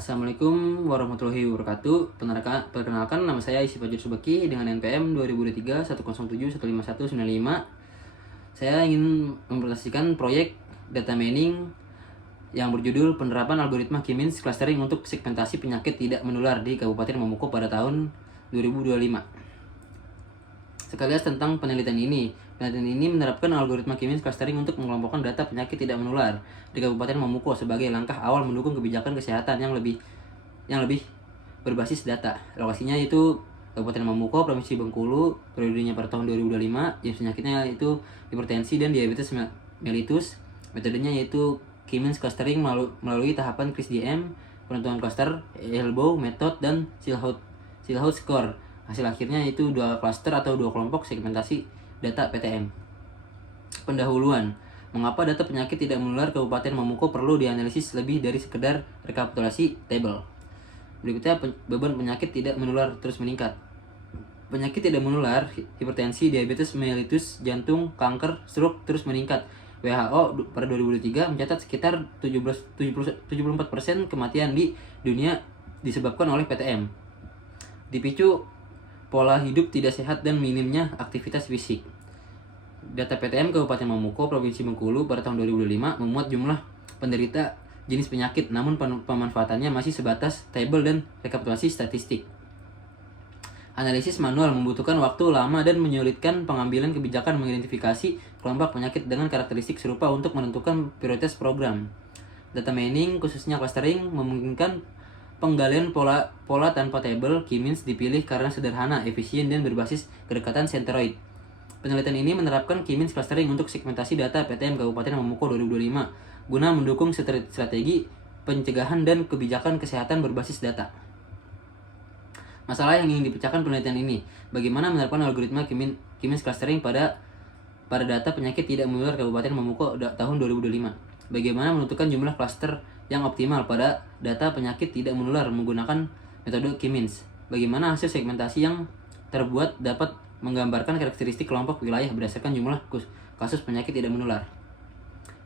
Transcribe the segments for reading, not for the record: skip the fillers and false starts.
Assalamualaikum warahmatullahi wabarakatuh. Perkenalkan nama saya Isi Fajur Subeki dengan NPM 2023 107 15195. Saya ingin mempresentasikan proyek data mining yang berjudul penerapan algoritma K-means clustering untuk segmentasi penyakit tidak menular di Kabupaten Mamuko pada tahun 2025. Sekalian tentang penelitian ini. Penelitian ini menerapkan algoritma K-means clustering untuk mengelompokkan data penyakit tidak menular di Kabupaten Mamuko sebagai langkah awal mendukung kebijakan kesehatan yang lebih berbasis data. Lokasinya itu Kabupaten Mamuko, Provinsi Bengkulu, periodenya pada tahun 2025. Jenis penyakitnya itu hipertensi dan diabetes mellitus. Metodenya yaitu K-means clustering melalui tahapan CRISP-DM, penentuan cluster, elbow method, dan Silhouette score. Hasil akhirnya itu dua cluster atau dua kelompok segmentasi data PTM. Pendahuluan. Mengapa data penyakit tidak menular Kabupaten Mamuko perlu dianalisis lebih dari sekedar rekapitulasi tabel? Berikutnya, beban penyakit tidak menular terus meningkat. Penyakit tidak menular, hipertensi, diabetes mellitus, jantung, kanker, stroke terus meningkat. WHO pada 2023 mencatat sekitar 74% kematian di dunia disebabkan oleh PTM. Dipicu pola hidup tidak sehat dan minimnya aktivitas fisik. Data PTM Kabupaten Mamuko, Provinsi Bengkulu pada tahun 2005 memuat jumlah penderita jenis penyakit, namun pemanfaatannya masih sebatas tabel dan rekapitulasi statistik. Analisis manual membutuhkan waktu lama dan menyulitkan pengambilan kebijakan mengidentifikasi kelompok penyakit dengan karakteristik serupa untuk menentukan prioritas program. Data mining, khususnya clustering, memungkinkan penggalian pola tanpa tabel. K-means dipilih karena sederhana, efisien, dan berbasis kedekatan senteroid. Penelitian ini menerapkan K-means clustering untuk segmentasi data PTM Kabupaten Mamuko 2025 guna mendukung strategi pencegahan dan kebijakan kesehatan berbasis data. Masalah yang ingin dipecahkan penelitian ini, bagaimana menerapkan algoritma K-means clustering pada data penyakit tidak menular Kabupaten Mamuko tahun 2025. Bagaimana menentukan jumlah cluster yang optimal pada data penyakit tidak menular menggunakan metode K-means. Bagaimana hasil segmentasi yang terbuat dapat menggambarkan karakteristik kelompok wilayah berdasarkan jumlah kasus penyakit tidak menular.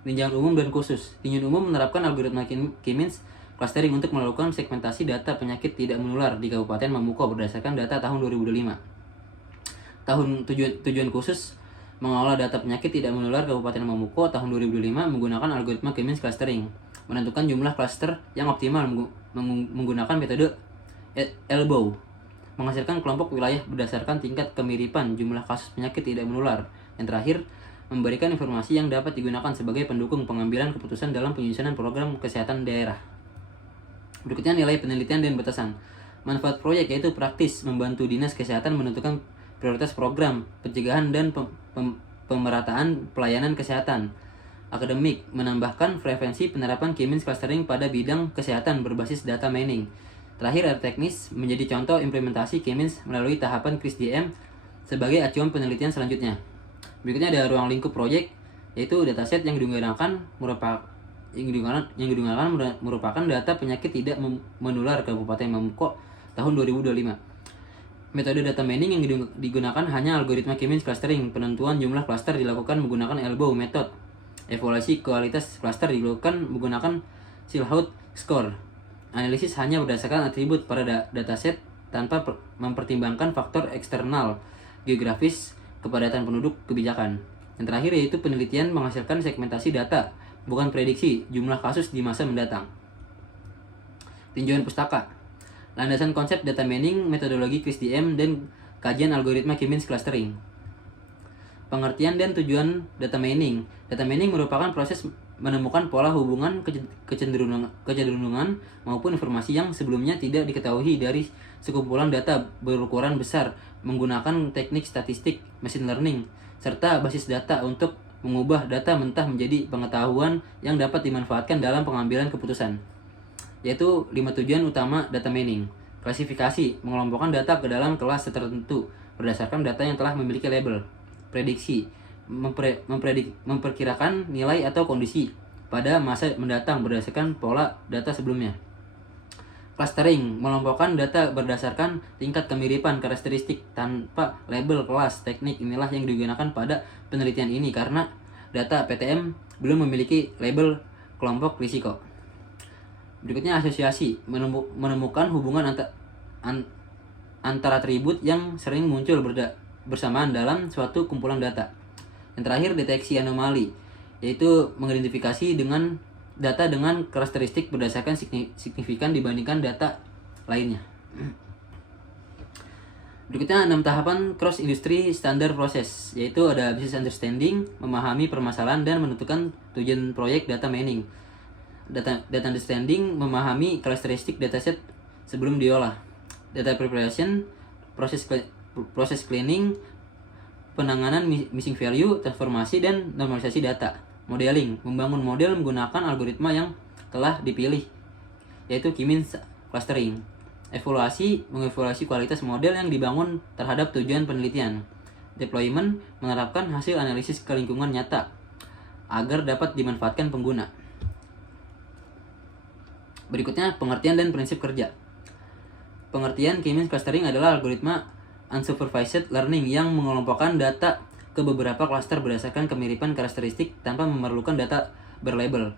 Tinjauan umum dan khusus. Tinjauan umum menerapkan algoritma K-means clustering untuk melakukan segmentasi data penyakit tidak menular di Kabupaten Mamuko berdasarkan data tahun 2005. Tujuan khusus mengolah data penyakit tidak menular Kabupaten Mamuko tahun 2005 menggunakan algoritma K-means clustering. Menentukan jumlah cluster yang optimal menggunakan metode elbow. Menghasilkan kelompok wilayah berdasarkan tingkat kemiripan jumlah kasus penyakit tidak menular. Yang terakhir, memberikan informasi yang dapat digunakan sebagai pendukung pengambilan keputusan dalam penyusunan program kesehatan daerah. Berikutnya nilai penelitian dan batasan. Manfaat proyek yaitu praktis, membantu dinas kesehatan menentukan prioritas program, pencegahan dan pemerataan pelayanan kesehatan. Akademik, menambahkan frekuensi penerapan K-means clustering pada bidang kesehatan berbasis data mining. Terakhir, ada teknis, menjadi contoh implementasi K-means melalui tahapan CRISP-DM sebagai acuan penelitian selanjutnya. Berikutnya ada ruang lingkup proyek, yaitu dataset yang digunakan merupakan data penyakit tidak menular Kabupaten Mamuko tahun 2025. Metode data mining yang digunakan hanya algoritma K-means clustering. Penentuan jumlah cluster dilakukan menggunakan elbow method. Evaluasi kualitas cluster dilakukan menggunakan Silhouette score. Analisis hanya berdasarkan atribut pada dataset tanpa mempertimbangkan faktor eksternal, geografis, kepadatan penduduk, kebijakan. Yang terakhir yaitu penelitian menghasilkan segmentasi data, bukan prediksi jumlah kasus di masa mendatang. Tinjauan pustaka. Landasan konsep data mining, metodologi CRISP-DM, dan kajian algoritma K-means clustering. Pengertian dan tujuan data mining. Data mining merupakan proses menemukan pola hubungan kecenderungan maupun informasi yang sebelumnya tidak diketahui dari sekumpulan data berukuran besar menggunakan teknik statistik, machine learning, serta basis data untuk mengubah data mentah menjadi pengetahuan yang dapat dimanfaatkan dalam pengambilan keputusan. Yaitu 5 tujuan utama data mining. Klasifikasi, mengelompokkan data ke dalam kelas tertentu berdasarkan data yang telah memiliki label. Prediksi, memperkirakan nilai atau kondisi pada masa mendatang berdasarkan pola data sebelumnya. Clustering, mengelompokkan data berdasarkan tingkat kemiripan karakteristik tanpa label kelas. Teknik inilah yang digunakan pada penelitian ini karena data PTM belum memiliki label kelompok risiko. Berikutnya asosiasi, menemukan hubungan antara atribut yang sering muncul bersamaan dalam suatu kumpulan data. Yang terakhir, deteksi anomali, yaitu mengidentifikasi dengan data dengan karakteristik berdasarkan signifikan dibandingkan data lainnya. Berikutnya 6 tahapan cross industry standard process, yaitu ada business understanding, memahami permasalahan dan menentukan tujuan proyek data mining. Data understanding, memahami karakteristik dataset sebelum diolah. Data preparation, proses cleaning, penanganan missing value, transformasi dan normalisasi data. Modeling, membangun model menggunakan algoritma yang telah dipilih, yaitu K-means clustering. Evaluasi, mengevaluasi kualitas model yang dibangun terhadap tujuan penelitian. Deployment, menerapkan hasil analisis ke lingkungan nyata agar dapat dimanfaatkan pengguna. Berikutnya, pengertian dan prinsip kerja. Pengertian K-means clustering adalah algoritma unsupervised learning yang mengelompokkan data ke beberapa klaster berdasarkan kemiripan karakteristik tanpa memerlukan data berlabel.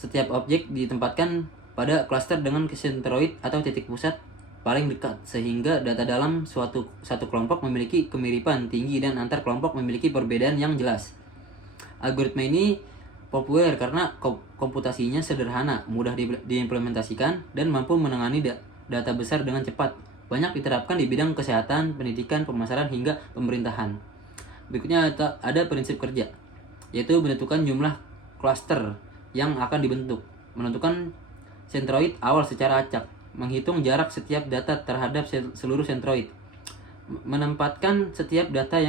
Setiap objek ditempatkan pada klaster dengan sentroid atau titik pusat paling dekat, sehingga data dalam satu kelompok memiliki kemiripan tinggi dan antar kelompok memiliki perbedaan yang jelas. Algoritma ini populer karena komputasinya sederhana, mudah diimplementasikan, dan mampu menangani data besar dengan cepat. Banyak diterapkan di bidang kesehatan, pendidikan, pemasaran, hingga pemerintahan. Berikutnya ada prinsip kerja, yaitu menentukan jumlah klaster yang akan dibentuk, menentukan sentroid awal secara acak, menghitung jarak setiap data terhadap seluruh sentroid, menempatkan setiap data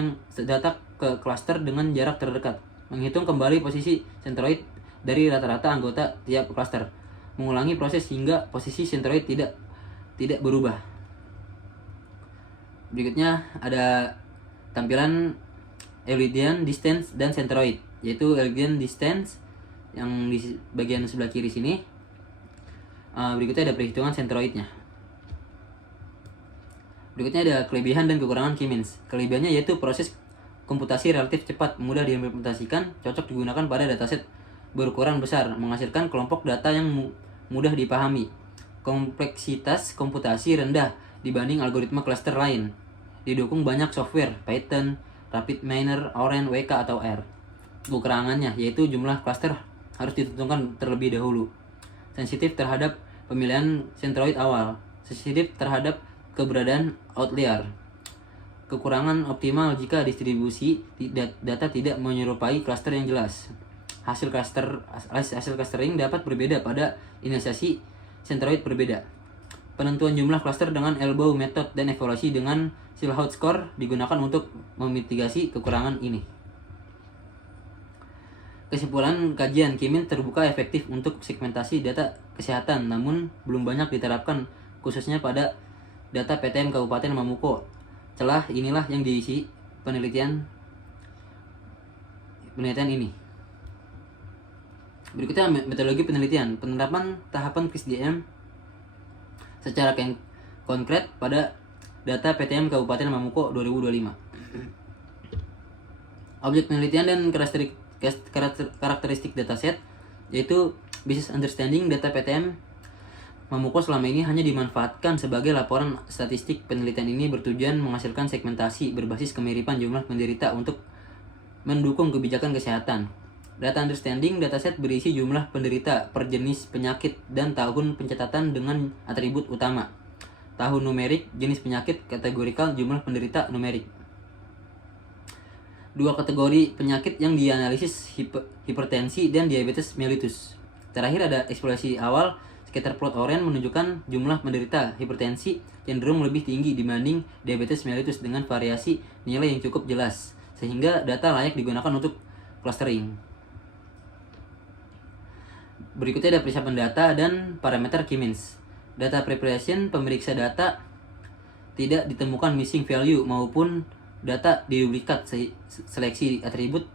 ke klaster dengan jarak terdekat, menghitung kembali posisi sentroid dari rata-rata anggota tiap klaster, mengulangi proses hingga posisi sentroid tidak berubah. Berikutnya ada tampilan Euclidean distance dan sentroid, yaitu Euclidean distance yang di bagian sebelah kiri sini. Berikutnya ada perhitungan sentroidnya. Berikutnya ada kelebihan dan kekurangan K-means. Kelebihannya yaitu proses komputasi relatif cepat, mudah diimplementasikan, cocok digunakan pada dataset berukuran besar, menghasilkan kelompok data yang mudah dipahami. Kompleksitas komputasi rendah dibanding algoritma cluster lain. Didukung banyak software, Python, RapidMiner, Oren, WK, atau R. Kekurangannya yaitu jumlah cluster harus ditentukan terlebih dahulu. Sensitif terhadap pemilihan sentroid awal, sensitif terhadap keberadaan outlier. Kekurangan optimal jika distribusi data tidak menyerupai klaster yang jelas. Hasil clustering dapat berbeda pada inisiasi sentroid berbeda. Penentuan jumlah klaster dengan elbow method dan evaluasi dengan Silhouette score digunakan untuk memitigasi kekurangan ini. Kesimpulan kajian, K-means terbuka efektif untuk segmentasi data kesehatan, namun belum banyak diterapkan khususnya pada data PTM Kabupaten Mamuko. Celah inilah yang diisi penelitian ini. Berikutnya metodologi penelitian, penerapan tahapan QuizDM secara konkret pada data PTM Kabupaten Mamuko 2025. Objek penelitian dan karakteristik dataset, yaitu business understanding. Data PTM Mamuko selama ini hanya dimanfaatkan sebagai laporan statistik. Penelitian ini bertujuan menghasilkan segmentasi berbasis kemiripan jumlah penderita untuk mendukung kebijakan kesehatan. Data understanding dataset berisi jumlah penderita per jenis penyakit dan tahun pencatatan dengan atribut utama. Tahun numerik, jenis penyakit, kategorikal, jumlah penderita numerik. Dua kategori penyakit yang dianalisis, hipertensi dan diabetes mellitus. Terakhir ada eksplorasi awal, scatter plot Oren menunjukkan jumlah penderita hipertensi cenderung lebih tinggi dibanding diabetes mellitus dengan variasi nilai yang cukup jelas, sehingga data layak digunakan untuk clustering. Berikutnya ada persiapan data dan parameter K-means. Data preparation, pemeriksa data tidak ditemukan missing value maupun data diduplikat, seleksi atribut,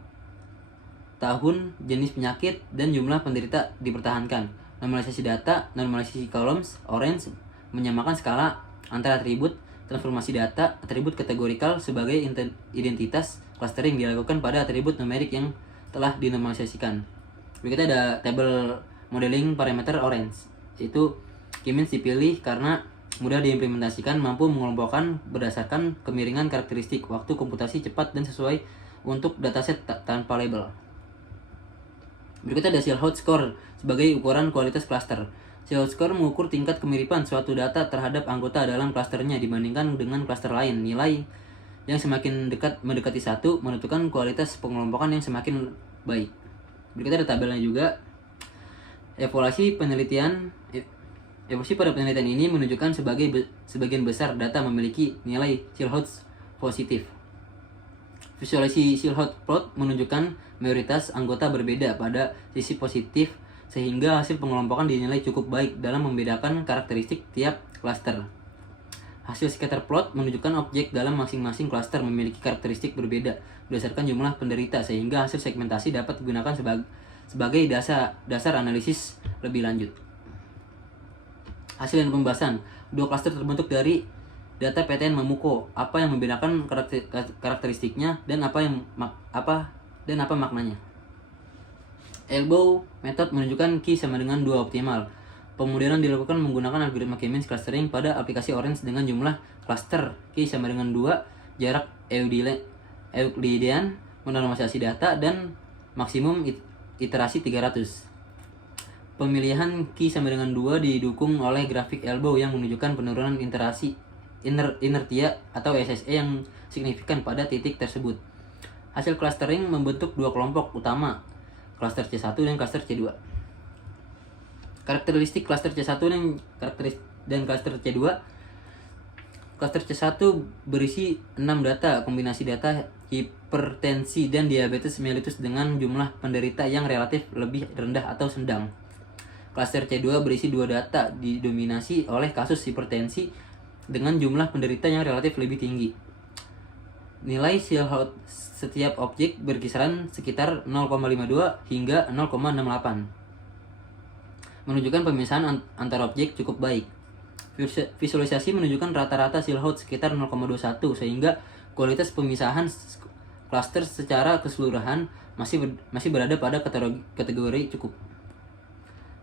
tahun, jenis penyakit, dan jumlah penderita dipertahankan. Normalisasi data, normalisasi columns, orange, menyamakan skala antara atribut, transformasi data, atribut kategorikal sebagai identitas, clustering dilakukan pada atribut numerik yang telah dinormalisasikan. Berikutnya ada table modeling parameter orange, itu K-means dipilih karena mudah diimplementasikan, mampu mengelompokkan berdasarkan kemiringan karakteristik, waktu komputasi cepat dan sesuai untuk dataset tanpa label. Berikutnya ada Silhouette Score sebagai ukuran kualitas klaster. Silhouette Score mengukur tingkat kemiripan suatu data terhadap anggota dalam klasternya dibandingkan dengan klaster lain. Nilai yang semakin mendekati satu menentukan kualitas pengelompokan yang semakin baik. Berikutnya ada tabelnya juga. Evaluasi pada penelitian ini menunjukkan sebagian besar data memiliki nilai Silhouette positif. Visualisasi Silhouette plot menunjukkan mayoritas anggota berbeda pada sisi positif, sehingga hasil pengelompokan dinilai cukup baik dalam membedakan karakteristik tiap klaster. Hasil scatter plot menunjukkan objek dalam masing-masing klaster memiliki karakteristik berbeda berdasarkan jumlah penderita, sehingga hasil segmentasi dapat digunakan sebagai dasar analisis lebih lanjut. Hasil dan pembahasan. Dua klaster terbentuk dari data PTN Mamuko. Apa yang membedakan karakteristiknya dan apa maknanya? Elbow method menunjukkan key sama dengan 2 optimal. Pemodelan dilakukan menggunakan algoritma K-means clustering pada aplikasi Orange dengan jumlah klaster key sama dengan 2, jarak Euclidean, menormalisasi data, dan maksimum iterasi 300. Pemilihan key sama dengan 2 didukung oleh grafik elbow yang menunjukkan penurunan inertia atau SSE yang signifikan pada titik tersebut. Hasil clustering membentuk 2 kelompok utama, cluster C1 dan cluster C2. Karakteristik cluster C1 dan cluster C2. Cluster C1 berisi 6 data, kombinasi data hipertensi dan diabetes mellitus dengan jumlah penderita yang relatif lebih rendah atau sedang. Cluster C2 berisi 2 data didominasi oleh kasus hipertensi dengan jumlah penderita yang relatif lebih tinggi. Nilai Silhouette setiap objek berkisaran sekitar 0,52 hingga 0,68. Menunjukkan pemisahan antar objek cukup baik. Visualisasi menunjukkan rata-rata Silhouette sekitar 0,21 sehingga kualitas pemisahan cluster secara keseluruhan masih berada pada kategori cukup.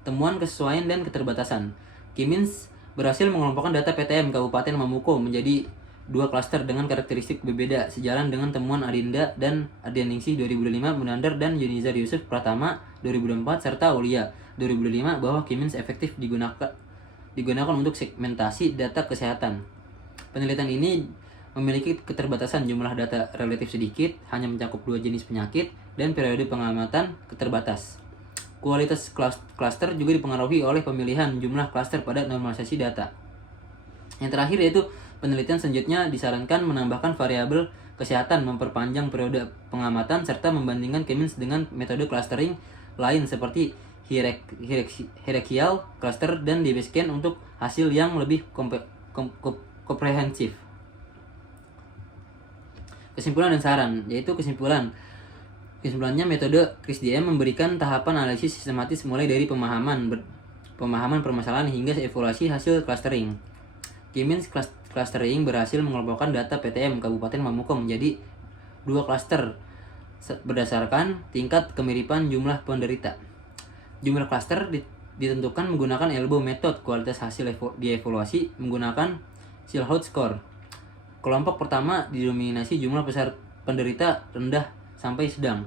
Temuan kesesuaian dan keterbatasan. K-means berhasil mengelompokkan data PTM Kabupaten Mamuko menjadi 2 klaster dengan karakteristik berbeda, sejalan dengan temuan Adinda dan Ardianingsih 2005, Munandar dan Yunizar Yusuf Pratama 2004, serta Aulia 2005 bahwa K-means efektif digunakan untuk segmentasi data kesehatan. Penelitian ini memiliki keterbatasan, jumlah data relatif sedikit, hanya mencakup 2 jenis penyakit, dan periode pengamatan terbatas. Kualitas klaster juga dipengaruhi oleh pemilihan jumlah klaster pada normalisasi data. Yang terakhir yaitu penelitian selanjutnya disarankan menambahkan variabel kesehatan, memperpanjang periode pengamatan, serta membandingkan K-means dengan metode clustering lain seperti hierarchical cluster dan DB-scan untuk hasil yang lebih komprehensif. Kesimpulan dan saran, yaitu Kesimpulannya, metode CRISDM memberikan tahapan analisis sistematis mulai dari pemahaman permasalahan hingga evaluasi hasil clustering. K-means clustering berhasil mengelompokkan data PTM Kabupaten Mamuko menjadi 2 klaster berdasarkan tingkat kemiripan jumlah penderita. Jumlah klaster ditentukan menggunakan elbow method. Kualitas hasil dievaluasi menggunakan Silhouette score. Kelompok pertama didominasi jumlah besar penderita rendah sampai sedang.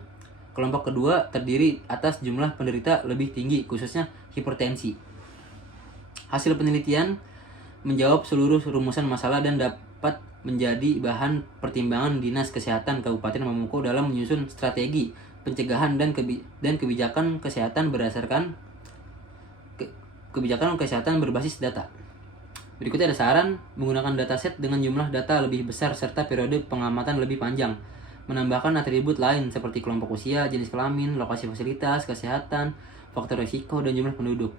Kelompok kedua terdiri atas jumlah penderita lebih tinggi, khususnya hipertensi. Hasil penelitian menjawab seluruh rumusan masalah dan dapat menjadi bahan pertimbangan Dinas Kesehatan Kabupaten Mamuko dalam menyusun strategi pencegahan dan kebijakan kesehatan berdasarkan kebijakan kesehatan berbasis data. Berikutnya ada saran menggunakan dataset dengan jumlah data lebih besar serta periode pengamatan lebih panjang. Menambahkan atribut lain seperti kelompok usia, jenis kelamin, lokasi fasilitas, kesehatan, faktor risiko, dan jumlah penduduk.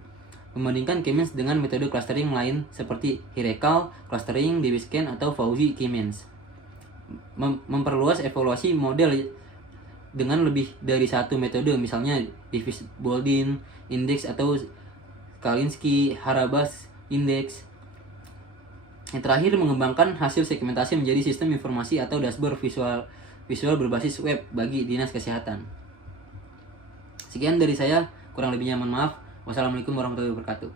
Membandingkan K-means dengan metode clustering lain seperti hierarchical clustering, DB-scan, atau Fauzi K-means. Memperluas evaluasi model dengan lebih dari satu metode, misalnya Davis-Baldwin Index atau Kalinski-Harabas Index. Yang terakhir, mengembangkan hasil segmentasi menjadi sistem informasi atau dashboard visual berbasis web bagi Dinas Kesehatan. Sekian dari saya, kurang lebihnya mohon maaf. Wassalamualaikum warahmatullahi wabarakatuh.